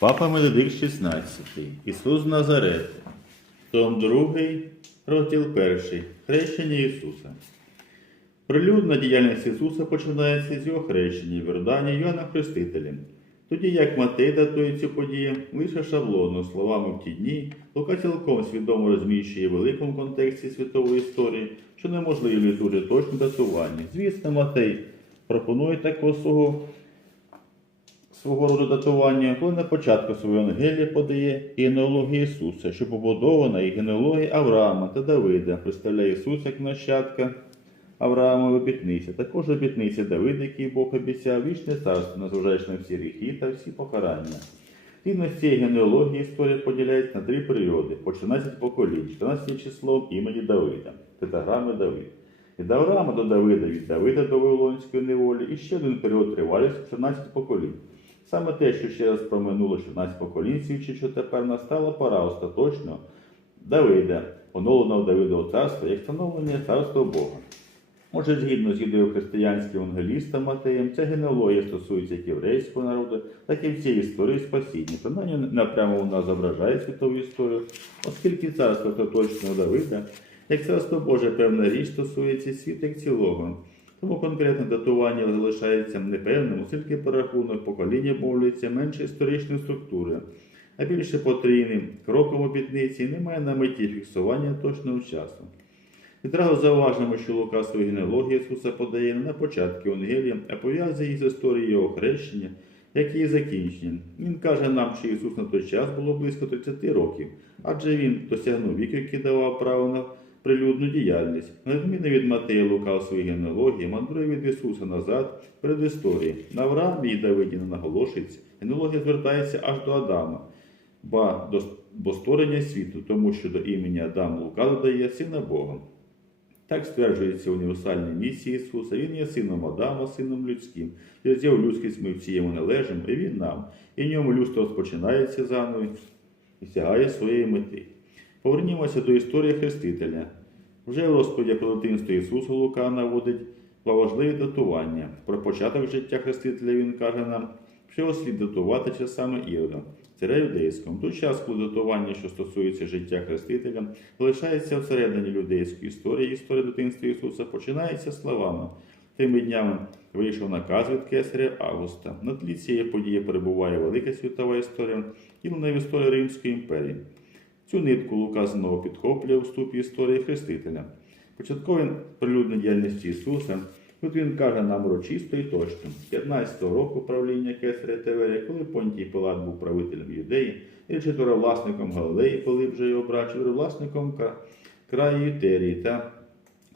Папа Менедикт XVI, Ісус Назарет, Том 2, розділ 1. Хрещення Ісуса. Прилюдна діяльність Ісуса починається з його хрещення в Йордані Йоанна Хрестителем. Тоді як Матей датує цю подію лише шаблонно словами в ті дні, Лука цілком свідомо розміщує в великому контексті світової історії, що неможливі дуже точне датування. Звісно, Матей пропонує такого свого свого роду датування, коли на початку свого Євангелія подає генеалогію Ісуса, що побудована і генеалогія Авраама та Давида, представляє Ісуса як нащадка Авраамова обітниця, також обітниця Давида, який Бог обіцяв, вічне царство, незважаючи на всі гріхи та всі покарання. Згідно з цієї генеалогії історія поділяється на три періоди по 14 поколінь, 14 числом імені Давида, тетаграми Давид. Від Авраама до Давида, від Давида до Вавилонської неволі і ще один період тривалістю 14 поколінь. Саме те, що ще раз проминуло 14 поколінь, свідчить, що тепер настала пора остаточно Давида, оновленого Давидового царства, як встановлення царства Бога. Може, згідно з юдео-християнським евангелістом Матеєм, ця генеалогія стосується як єврейського народу, так і всієї історії спасіння. Принаймні напрямо вона зображає світову історію, оскільки царство остаточного Давида, як царство Боже, певна річ стосується світу як цілого. Тому конкретне датування залишається непевним, оскільки порахунок покоління мовляться менше історичної структури, а більше потрійним кроком обітниці немає на меті фіксування точного часу. Відразу зауважимо, що Лука свою генеалогію Ісуса подає на початку Євангелія, а пов'язує її з історією його хрещення, як її закінчення. Він каже нам, що Ісус на той час було близько 30 років, адже він досягнув віку, який давав право на прилюдну діяльність. На відміну від Матея Лука у своїй генеалогії, мандрує від Ісуса назад перед історією. На Авраамі і Давиді наголошується. Генеалогія звертається аж до Адама, ба до бо створення світу, тому що до імені Адама Лука додає сина Бога. Так стверджується універсальній місії Ісуса. Він є сином Адама, сином людським. І з'яв людськість ми всі йому належимо, і він нам. І в ньому людство розпочинається заново і сягає своєї мети. Повернімося до історії Хрестителя. Вже в розповіді про дитинство Ісуса Лука наводить два важливі датування. Про початок життя Хрестителя він каже нам, що слід датувати часами Ірода, царя юдейського. Той час, коли датування, що стосується життя Хрестителя, залишається всередині людейської історії, історія дитинства Ісуса починається словами. Тими днями вийшов наказ від кесаря Августа. На тлі цієї події перебуває велика світова історія і в історія Римської імперії. Цю нитку Лука знову підхоплює у вступі історії Хрестителя. Початкові прилюдна діяльності Ісуса, тут він каже нам урочисто і точно. 15-го року правління Кесаря Теверія, коли Понтій Пилат був правителем Юдеї, і чотировласником Галилеї, коли вже його брат, власником краю Ютерії та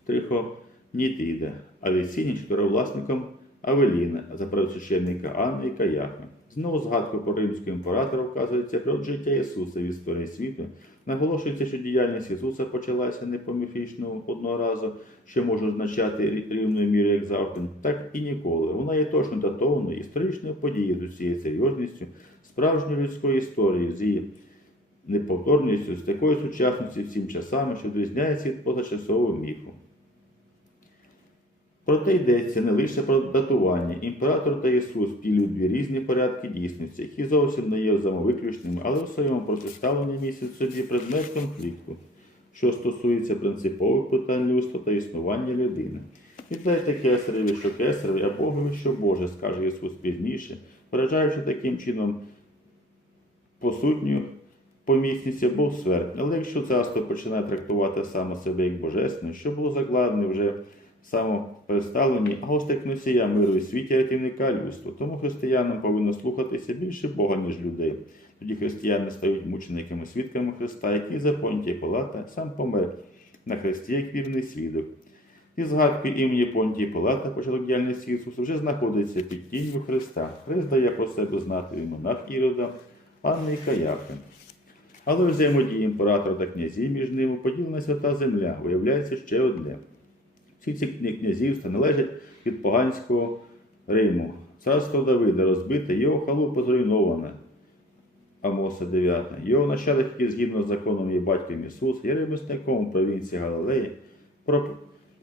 Трихонітида, а Ліціні чотировласником Авеліна, за правосвященника Анни і Каяха. Знову згадку про римського імператора вказується про життя Ісуса в історії світу. Наголошується, що діяльність Ісуса почалася не по міфічному одного разу, що може означати рівною мірою, як завжди, так і ніколи. Вона є точно датованою історичною подією з усією серйозністю справжньої людської історії, з її неповторністю, з такою сучасністю всім часами, що відрізняється від позачасового міфу. Проте йдеться не лише про датування. Імператор та Ісус пілюють дві різні порядки дійсності, які зовсім не є взаємовиключними, але у своєму протиставленні місяць собі предмет конфлікту, що стосується принципових питань людства та існування людини. Віддайте кесареві, що кесареві, а Богові, що Боже, скаже Ісус пізніше, виражаючи таким чином посутню помісність Бог сфер. Але якщо царство починає трактувати саме себе як божественне, що було закладено вже самопредставлені, а гостик носія миру і світі рятівника людства. Тому християнам повинно слухатися більше Бога, ніж людей. Тоді християни стають мучениками свідками Христа, який за Понтія Пилата сам помер на хресті як вірний свідок. І згадкою імені Понтії Пилата, початок діяльності Ісуса, вже знаходиться під тінню Христа. Христ дає про себе знати і монах Ірода, Анни і Каяфи. Але взаємодії імператора та князів між ними поділена свята земля, виявляється ще одне. Всі ці князівства належать від поганського Риму. Царство Давида розбите, його халупа зруйнована. Амоса 9. Його нащадок, який згідно з законом є батьком Ісус, є ремісником провінції Галилеї,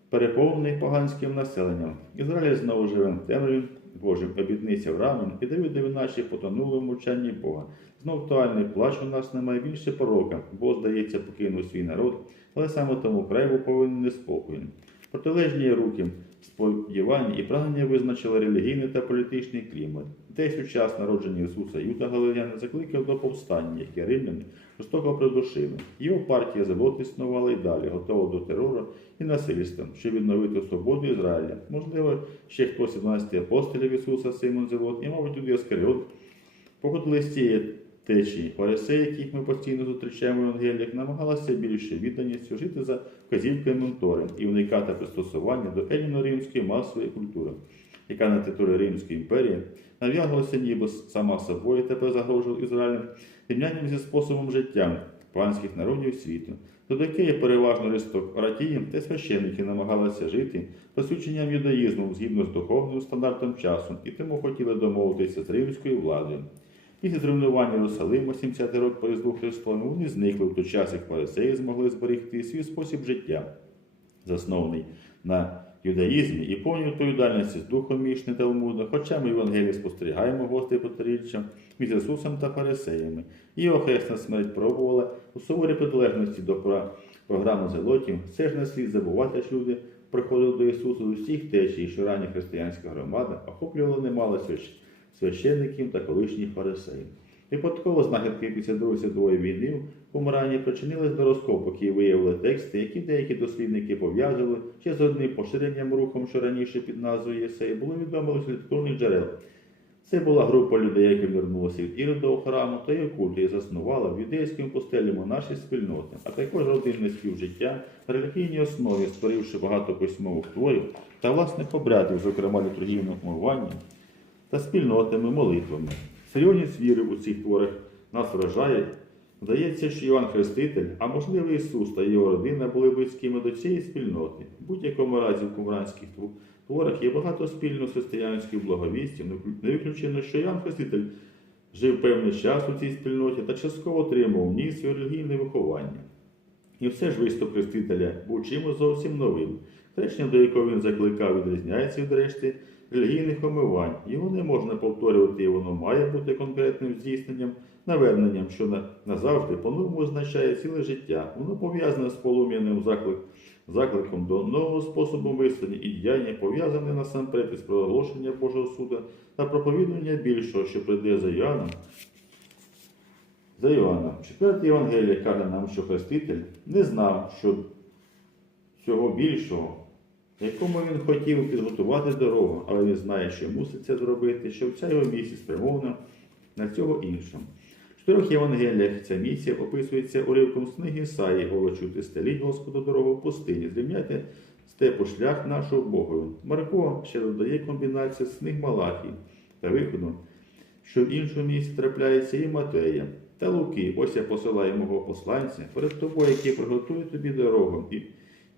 переповнений поганським населенням. Ізраїль знову живе в темряві Божим обітниця в рамен і Давидові наші потонули в мовчанні Бога. Знов тотальний плач у нас немає більше порока, бо, здається, покинув свій народ, але саме тому край був повинен неспокоєн. Протилежні руки, сподівання і прагнення визначили релігійний та політичний клімат. Десь у час народження Ісуса Юда Галилеяни закликав до повстання, яке римляни жорстоко придушили. Його партія завод існувала і далі, готова до терору і насильства, щоб відновити свободу Ізраїля. Можливо, ще хтось із 12 апостолів Ісуса Симон Завод, і, мабуть, Юдія Скаріот походили з цієї течії. Фарисеї, яких ми постійно зустрічаємо в Євангеліях, намагалися більше відданістю жити за вказівками Монтори і уникати пристосування до еліно-римської масової культури, яка на території Римської імперії нав'язувалася ніби сама собою тепер загрожувала Ізраїлю рівнянням зі способом життя панських народів світу. До якої переважно аристократії та священники намагалися жити посвідченням юдаїзму згідно з духовним стандартом часу і тому хотіли домовитися з римською владою. Після зруйнування Єрусалиму 70 років по Різдву вони зникли в той час, як фарисеї змогли зберегти свій спосіб життя, заснований на юдаїзмі і повній відповідальності з духом Мішни Талмуду, хоча ми в Євангелії спостерігаємо гостей потиріччя між Ісусом та фарисеями. І його хресна смерть пробувала у суворій протилежності до програми зелотів. Все ж не слід забувати, що люди приходили до Ісуса з усіх течій, що рання християнська громада охоплювала немало свящ- священників та колишніх фарисеїв. Випадково знахідки після Другої світової війни в Помаранні причинились до розкопок і виявили тексти, які деякі дослідники пов'язували ще з одним поширенням рухом, що раніше під назвою Єсеї, було відомо лише літературних джерел. Це була група людей, які вернулися від Іродового храму та й культі і заснувала в юдейському пустелі монаші спільноти, а також родинне співжиття на релігійній основі, створивши багато письмових творів та власних обрядів, зокрема літургійного мовування та спільнотами, молитвами. Серйозність віри у цих творах нас вражає. Здається, що Іван Хреститель, а можливо Ісус та його родина були близькими до цієї спільноти. В будь-якому разі в кумранських творах є багато спільного з християнською благовістю. Не виключено, що Іван Хреститель жив певний час у цій спільноті та частково отримав ній своє релігійне виховання. І все ж виступ Хрестителя був чимось зовсім новим. Хрещення, до якого він закликав, відрізняється від решти релігійних омивань. Його не можна повторювати, і воно має бути конкретним здійсненням, наверненням, що назавжди по-новому означає ціле життя. Воно пов'язане з полум'яним заклик, закликом до нового способу мислення і діяння, пов'язане насамперед із проголошення Божого суду та проповідування більшого, що прийде за Іоанном, за Іоанном. Четверте Євангеліє каже нам, що Хреститель не знав, що цього більшого, якому він хотів підготувати дорогу, але він знає, що мусить це зробити, що вся його місія спрямована на цього іншого. В чотирьох Євангеліях ця місія описується уривком з книги Ісаї, голочути стеліть Господу дорогу в пустині, зрівняйте степу шлях нашого Богою. Марко ще додає комбінацію книг Малахії та виходу, що в іншому місці трапляється і Матея та Луки. Ось я посилаю мого посланця перед тобою, який приготує тобі дорогу.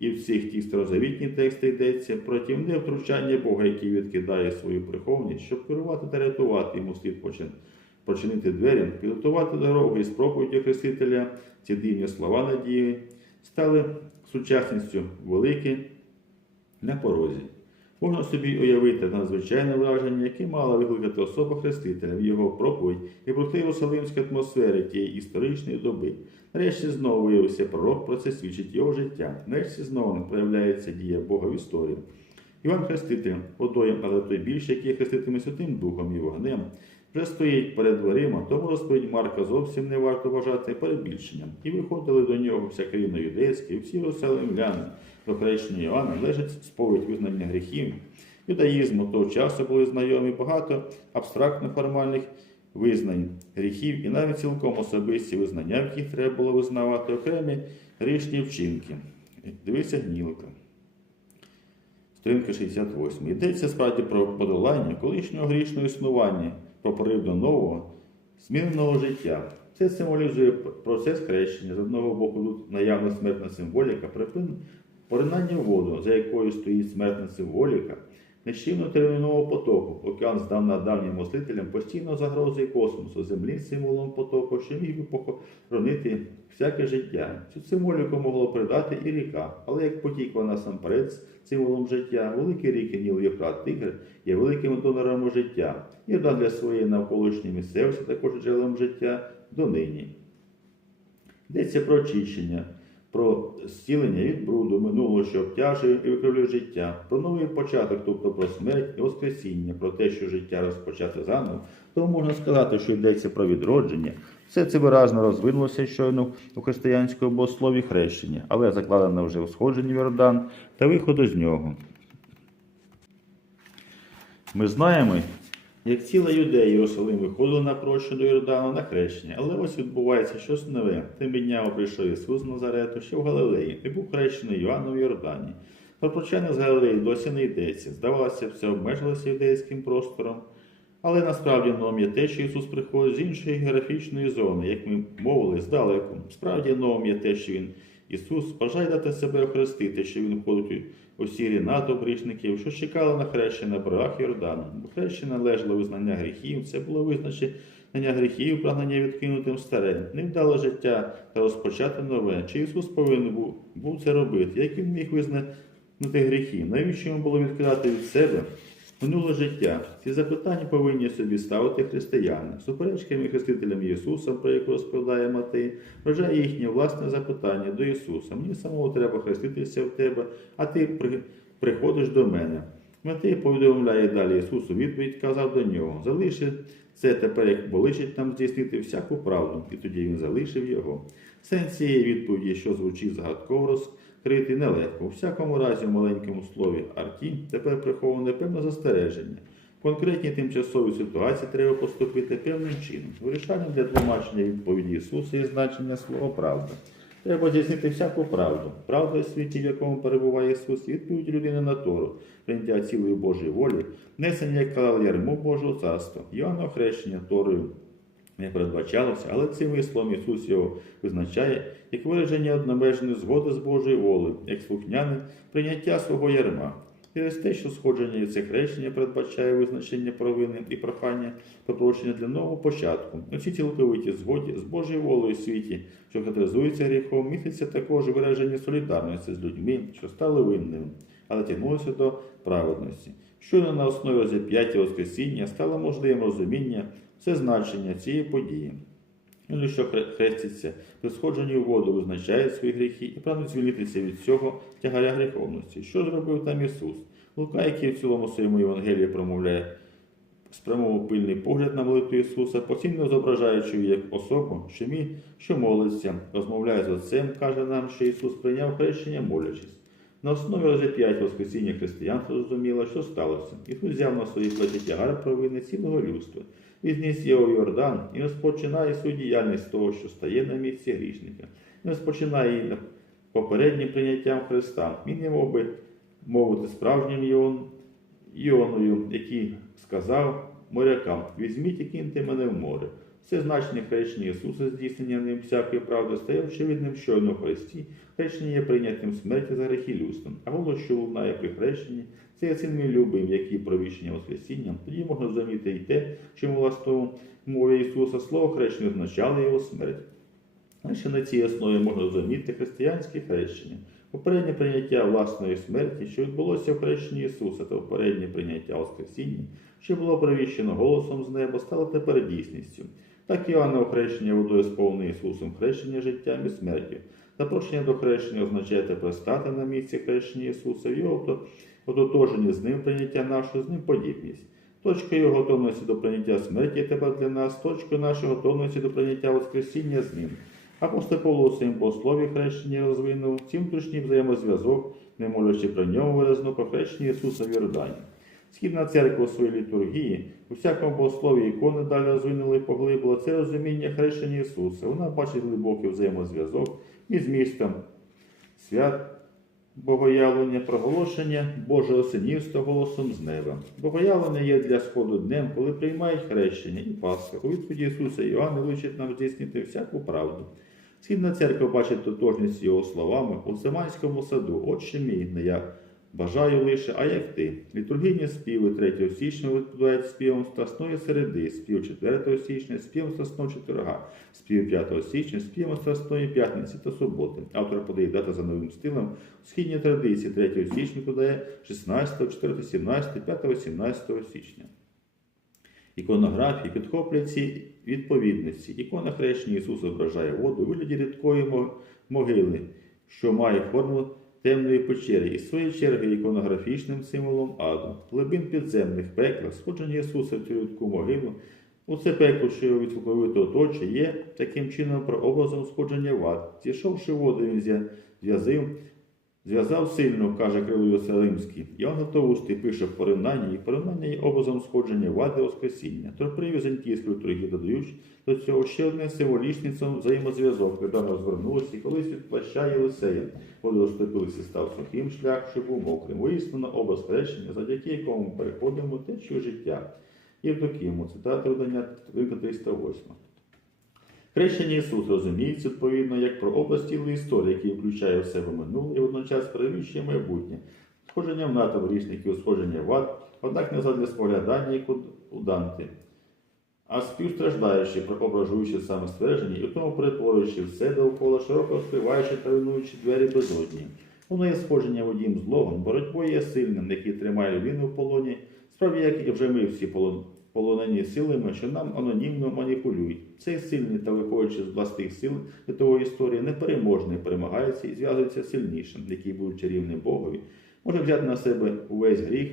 І в всіх ті старозавітні тексти йдеться про тімне втручання Бога, який відкидає свою приховність, щоб керувати та рятувати йому слід почин, починити двері, підготувати дорогу і з Хрестителя ці дивні слова надії стали сучасністю великі на порозі. Можна собі уявити надзвичайне враження, яке мала викликати особа Хрестителя в його проповідь і проти Єрусалимської атмосфери тієї історичної доби. Нарешті знову виявився пророк, про це свідчить його життя. Нарешті знову проявляється дія Бога в історії. Іван Хреститель, водоєм, але той більше, який хреститиме Святим Духом і вогнем, вже стоїть перед дверима, тому розповідь Марка зовсім не варто вважати перебільшенням. І виходили до нього вся країна юдейська, і всі єрусалимляни до хрещення Іоанна лежать сповідь визнання гріхів. Юдаїзму того часу були знайомі багато абстрактно формальних визнань гріхів і навіть цілком особисті визнання, в яких треба було визнавати окремі грішні вчинки. Дивися гнілка. Сторінка 68. Йдеться справді про подолання колишнього грішного існування, про порив до нового, зміненого життя. Це символізує процес хрещення. З одного боку, тут наявна смертна символіка, припин поринання в воду, за якою стоїть смертна символіка, Нещівно термінового потоку. Океан здав над давнім мислителям постійно загрозою космосу, землі символом потоку, що міг би похоронити всяке життя. Цю символіку могло придати і ріка, але як потік вона насамперед символом життя, великі ріки Ніл, Єфрат, Тигр є великими донорами життя. Ірдан для своєї навколишньої місцевості також джерелом життя донині. Йдеться про очищення, про зцілення від бруду, минулого, що обтяжує і викривлює життя, про новий початок, тобто про смерть і воскресіння, про те, що життя розпочати заново, то можна сказати, що йдеться про відродження. Все це виразно розвинулося щойно у християнському богослові хрещення, але закладено вже у сходженні в Йордан та виходу з нього. Ми знаємо, як ціла юдея Єрусалим виходила на прощу до Йордану на хрещення, але ось відбувається щось нове. Тими днями прийшов Ісус з Назарету, ще в Галилеї, і був хрещений Йоанном в Йордані. Про прощення з Галилеї досі не йдеться. Здавалося, все обмежилося юдейським простором. Але насправді новим є те, що Ісус приходить з іншої географічної зони, як ми мовили, здалеку. Справді новим є те, що Він Ісус бажає дати себе охрестити, що Він входить у сірі НАТО грішників, що чекали на хрещення на брах Йордану. Бо хрещення належало визнання гріхів, це було визначення гріхів, прагнення відкинутим старе, невдале життя та розпочати нове. Чи Ісус повинен був, був це робити? Як він міг визнати гріхи? Навіщо йому було відкидати від себе? Минуле життя. Ці запитання повинні собі ставити християни. Суперечками хрестителям Ісусом, про яку розповідає Матей, вважає їхнє власне запитання до Ісуса. Мені самого треба хреститися в тебе, а ти при- приходиш до мене. Матей повідомляє далі Ісусу відповідь, казав до нього: залиши це тепер, як боличить нам здійснити всяку правду, і тоді він залишив його. Сенс цієї відповіді, що звучить загадково розкрити, нелегко. У всякому разі, в маленькому слові арті тепер приховане певне застереження. В конкретній тимчасовій ситуації треба поступити певним чином. Вирішальним для тлумачення відповіді Ісуса є значення слова правда. Треба здійснити всяку правду. Правда в світі, в якому перебуває Ісус, відповідь людини на Тору, прийняття цілої Божої волі, несення як ярмо Божого царства, Йоанна хрещення Торою не передбачалося, але цим висловом Ісус його визначає як вираження одномежної згоди з Божою волею, як слухняне прийняття свого ярма. Через те, що сходження і це хрещення передбачає визначення провини і прохання про прощення для нового початку. У цій цілковитій згоді з Божою волею світі, що характеризується гріхом, міститься також вираження солідарності з людьми, що стали винними, але тягнулося до праведності. Щойно на основі розіп'яття Воскресіння стало можливим розуміння все значення цієї події. Люди, що хре- хрестяться при сходженні у воду, визначають свої гріхи і прагнуть звільнитися від цього тягаря гріховності. Що зробив там Ісус? Лука, який в цілому своєму Євангелії промовляє спрямовував пильний погляд на молитву Ісуса, постійно зображаючи її як особу, що мій, що молиться, розмовляє з Отцем, каже нам, що Ісус прийняв хрещення, молячись. На основі розіп'ять Воскресіння християнство зрозуміло, що сталося. Ісус взяв на свої плечі тягар провини цілого людства. Відніс його Йордан і розпочинає свою діяльність з того, що стає на місці грішника. І розпочинає її попереднім прийняттям Христа. Він не мов би мовити справжнім Іон, Іоною, який сказав морякам: візьміть і киньте мене в море. Це значення хрещення Ісуса, здійснення ним всякої правди, стає очевидним щойно в Христі. Хрещення є прийняттям смерті за грехи людством, а голос, що лунає при хрещенні, це є цим любим, який провіщення Воскресінням. Тоді можна зрозуміти і те, чому власному мові Ісуса слово хрещення означало його смерть. Лише на цій основі можна розуміти християнське хрещення. Попереднє прийняття власної смерті, що відбулося в хрещенні Ісуса, та попереднє прийняття Воскресіння, що було провіщено голосом з неба, стало тепер дійсністю. Так Іоанна хрещення водою сповнене Ісусом хрещення життям і смертю. Запрошення до хрещення означає тепер стати на місці хрещення Ісуса, в його ототоження з ним прийняття нашого, з ним подібність. Точкою його готовності до прийняття смерті тепер для нас, точкою нашої готовності до прийняття Воскресіння з ним. Апостол Павло у своїм богослові хрещення розвинув цим точній взаємозв'язок, не молячи про ньому виразно про хрещення Ісуса в Йордані. Східна церква у своїй літургії у всякому богослові ікони далі розвинула і поглибила це розуміння хрещення Ісуса. Вона бачить глибокий взаємозв'язок між змістом свят богоявлення, проголошення Божого синівства голосом з неба. Богоявлення є для сходу днем, коли приймають хрещення і Пасха. У відповіді Ісуса Іоанна вичить нам здійснити всяку правду. Східна церква бачить тотожність його словами у Семанському саду, Отче мій, не я бажаю лише, а як ти. Літургійні співи 3 січня відповідають співом Страсної середи, спів 4 січня, співом Страсного четверга, спів 5 січня, співом Страсної п'ятниці та суботи. Автор подає дати за новим стилем. Східні традиції 3 січня подає 16, 4, 17, 5, 17 січня. Іконографії підхоплюють ці відповідності. Ікона хрещення Ісус зображає воду у вигляді рідкої могили, що має форму темної печери, і своєї черги іконографічним символом аду, глибин підземних пекла, сходження Ісуса в цю людську могилу. У це пекло, що його відсоковито оточує, є таким чином прообразом сходження в ад. Зійшовши воду, він зв'язив Зв'язав сильно, каже Крило Єрусалимський. Іоанн Златоустий пише в порівнянні, і порівняння є образом сходження влади Воскресіння. Тропри візантійської літургії додають до цього ще одне символічний взаємозв'язок, недавно звернулися, і колись від плаща Єлисея. Води розтопилися, став сухим шлях, що був мокрим. Воїстину образ хрещення, завдяки якому переходимо течію життя. Євдокіму, цитата видання 308. Хрещення Ісус розуміється відповідно як про образ цілої історії, який включає в себе минуле і водночас перевіщує майбутнє, сходження в НАТО грішників, сходження в ад, однак не задля споглядання, як у- Данти, а співстраждаючи, проображуючи саме ствердження і в тому перетворюючи все довкола, широко розкриваючи та руйнуючи двері безодні. Воно є сходження водієм злом, боротьбою є сильним, який тримає людину в полоні, справді як і вже ми всі полон- полонені силами, що нам анонімно маніпулюють. Цей сильний та виходячи з власних сил світової історії, непереможний перемагається і зв'язується з сильнішим, який був чарівним Богові, може взяти на себе увесь гріх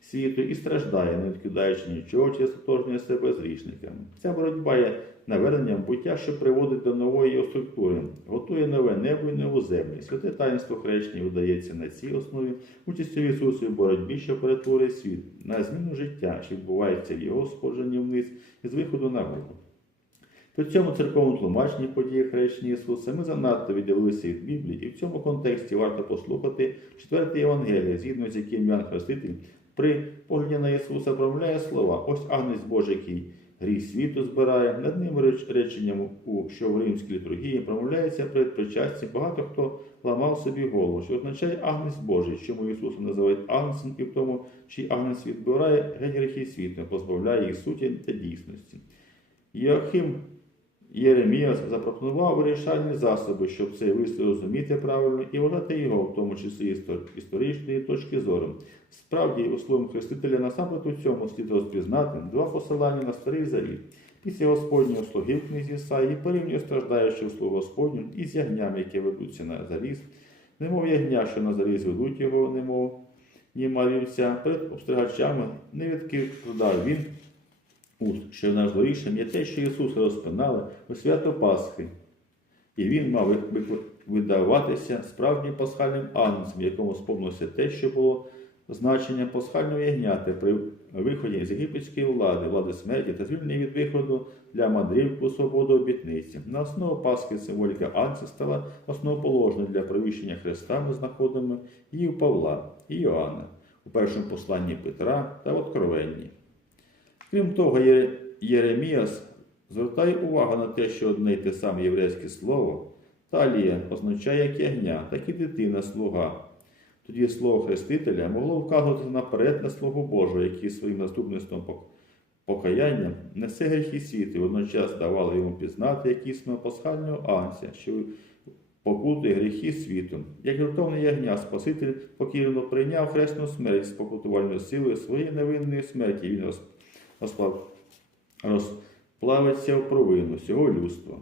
світу і страждає, не відкидаючи нічого чи ототожнює себе з грішниками. Ця боротьба є наверненням буття, що приводить до нової його структури, готує нове небо і нову землю. Святе таїнство хрещення видається на цій основі участю Ісусу в боротьбі, що перетворює світ на зміну життя, що відбувається в його сходженні вниз і з виходу на гору. При цьому церковному тлумаченні події хрещення Ісуса ми занадто відділилися від Біблії, і в цьому контексті варто послухати четверте Євангеліє, згідно з яким Ян Хреститель при погляді на Ісуса промовляє слова: ось Агнець Божий, який гріх світу збирає. Над ним реч- реченням, що в римській літургії промовляється перед причастям. Багато хто ламав собі голову, що означає Агнець Божий, чому Ісуса називають Агнцем, і в тому, чий Агнець відбирає геть гріхи світу, позбавляє їх суті та дійсності. Йоахим Єремія запропонував вирішальні засоби, щоб цей лист розуміти правильно і вважати його, в тому числі історичної точки зору. Справді, у словом Хрестителя насамперед у цьому слід розпізнати два посилання на старий завіт. Після Господнього слуги в книзі Ісаї порівнює страждаючи слугу Господню із ягнями, які ведуться на заріз, немов ягня, що на заріз ведуть його, немов вівця, перед обстригачами не відкидав він уст, що найважливішим є те, що Ісуса розпинали у свято Пасхи. І він мав ви- ви- видаватися справжнім пасхальним агнцем, якому сповнилося те, що було значення пасхального ягняти при виході з єгипетської влади, влади смерті та звільнення від виходу для мандрів у свободу обітниці. На основу Пасхи символіка Анці стала основоположною для провіщення Христа. Ми знаходимо її у Павла і Йоанна у першому посланні Петра та в Откровенні. Крім того, Єре- Єреміас звертає увагу на те, що одне й те саме єврейське слово талія означає як ягня, так і дитина слуга. Тоді слово хрестителя могло вказувати наперед на Слово Боже, який своїм наступництвом покаянням несе гріхи світу, водночас давало йому пізнати якісного пасхального анця, що покутує гріхи світу. Як жертовне ягня, Спаситель покірно прийняв хресну смерть з покутувальною силою своєї невинної смерті. Він роз- розплав, розплавиться в провину всього людства.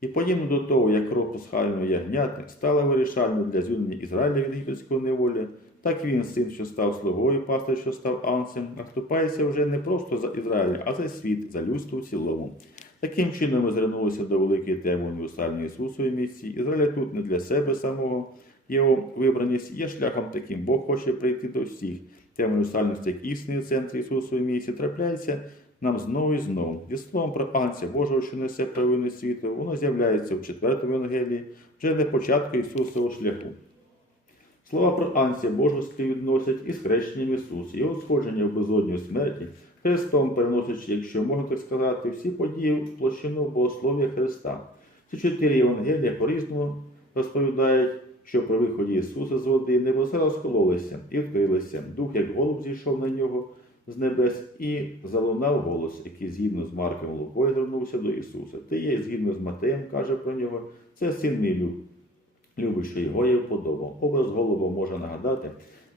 І подібно до того, як кров пасхального ягняти стала вирішальною для звільнення Ізраїля від єгипетської неволі, так він, син, що став слугою, пастор, що став анцем, наступається вже не просто за Ізраїль, а за світ, за людство в цілому. Таким чином ми звернулися до великої теми універсальної Ісусової місії. Ізраїль тут не для себе самого, його вибраність є шляхом таким, Бог хоче прийти до всіх. Тема універсальності як істинний центр Ісусової місії трапляється нам знову і знову. Зі словом про Анця Божого, що несе провину світу, воно з'являється в четвертому Євангелії, вже на початку Ісусового шляху. Слова про Анця Божого співвідносять із хрещенням Ісуса, його сходження в безодню смерті, Христом переносячи, якщо можна так сказати, всі події в площину богослов'я Христа. Ці чотири Євангелія по-різному розповідають, що при виході Ісуса з води небеса розкололися і відкрилися. Дух, як голуб, зійшов на нього з небес, і залунав голос, який згідно з Марком Лукою звернувся до Ісуса. Ти є згідно з Матеєм, каже про нього, це син мій люб, любиш його є вподобав. Образ голуба може нагадати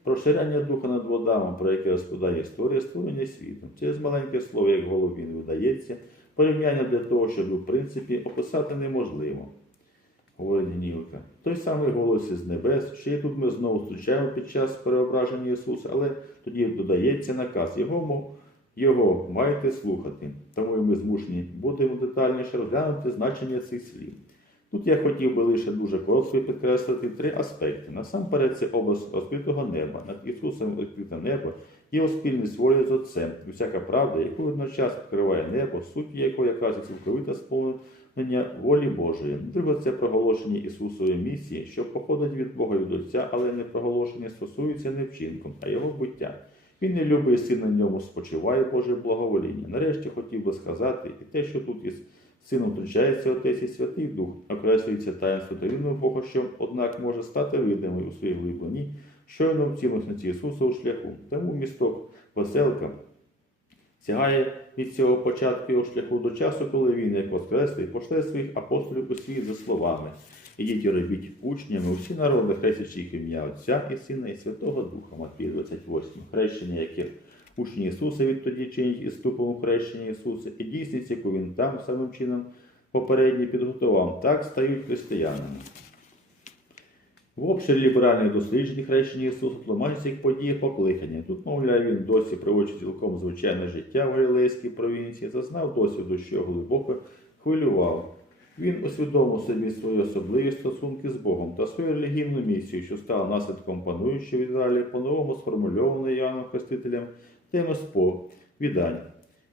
про ширяння духа над водами, про яке розповідає історія створення світу. Через маленьке слово, як голуб він видається, порівняння для того, щоб в принципі описати неможливо. Говорить Гнівка. Той самий голос із небес, що є тут ми знову зустрічаємо під час переображення Ісуса, але тоді додається наказ Його, його маєте слухати. Тому і ми змушені будемо детальніше розглянути значення цих слів. Тут я хотів би лише дуже коротко підкреслити три аспекти. Насамперед, це образ розкритого неба. Над Ісусом відкрите небо є спільність волі з Отцем, і всяка правда, яку водночас відкриває небо, суть якої якраз і цілковита сповнення волі Божої. Друге, це проголошення Ісусової місії, що походить від Бога від Отця, але не проголошення стосується не вчинком, а його буття. Він не любить син на ньому спочиває Боже благовоління. Нарешті хотів би сказати і те, що тут із сином втручається Отець і Святий Дух, окреслюється таїнство таїнного Бога, що, однак, може стати видимою у своїй глибині, щойно в цілісності Ісуса у шляху. Тому місток веселка сягає від цього початку його шляху до часу, коли він, як воскреслий, пошле своїх апостолів у світ за словами. Ідіть і робіть учнями усі народи, хрестячи їх ім'я Отця і Сина і Святого Духа. Матвій 28. Хрещення, яке учні Ісуса відтоді чинять із ступом хрещення Ісуса, і дійсність, яку він там самим чином попередньо підготував, так стають християнами. В обширі ліберальних досліджень хрещення Ісуса тлумачиться як події покликання. Тут, мовляє, він досі проводячи цілком звичайне життя в Галілейській провінції, зазнав досвіду, що глибоко хвилював. Він усвідомив собі свої особливі стосунки з Богом та свою релігійну місію, що стала наслідком пануючої в Ізраїлі по-новому сформульованої Іоанном Хрестителем теми сповідань.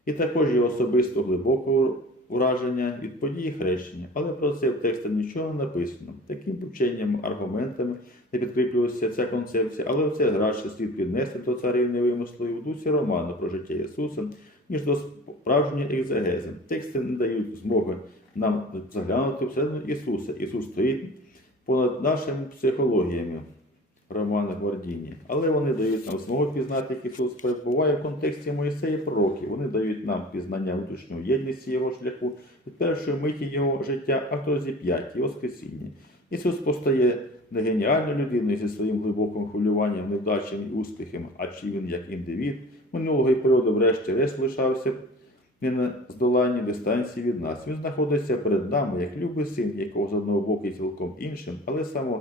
І також його особисто глибокого враження від події хрещення, але про це в тексті нічого не написано. Таким вченням, аргументами не підкріплювалася ця концепція, але в це граще слід піднести до царівни вимислу і в дусі роману про життя Ісуса, ніж до справжньої екзегези. Тексти не дають змоги нам заглянути всередину Ісуса. Ісус стоїть понад нашими психологіями. Романа Гвардіні. Але вони дають нам змогу пізнати, як Ісус перебуває в контексті Моїсея пророків. Вони дають нам пізнання внутрішньої єдності Його шляху від першої миті Його життя, аж до зіп'яття, Його скасіння. Ісус постає не геніальною людиною зі своїм глибоким хвилюванням, невдачами і успіхом, а чи він як індивід минулого і періоду, врешті-решт лишався не на здоланні дистанції від нас. Він знаходиться перед нами, як любий син, якого з одного боку є цілком іншим, але саме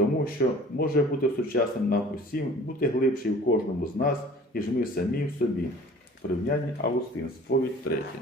тому, що може бути сучасним нам усім, бути глибший в кожному з нас, ніж ми самі в собі. Порівняння Августин, сповідь третя.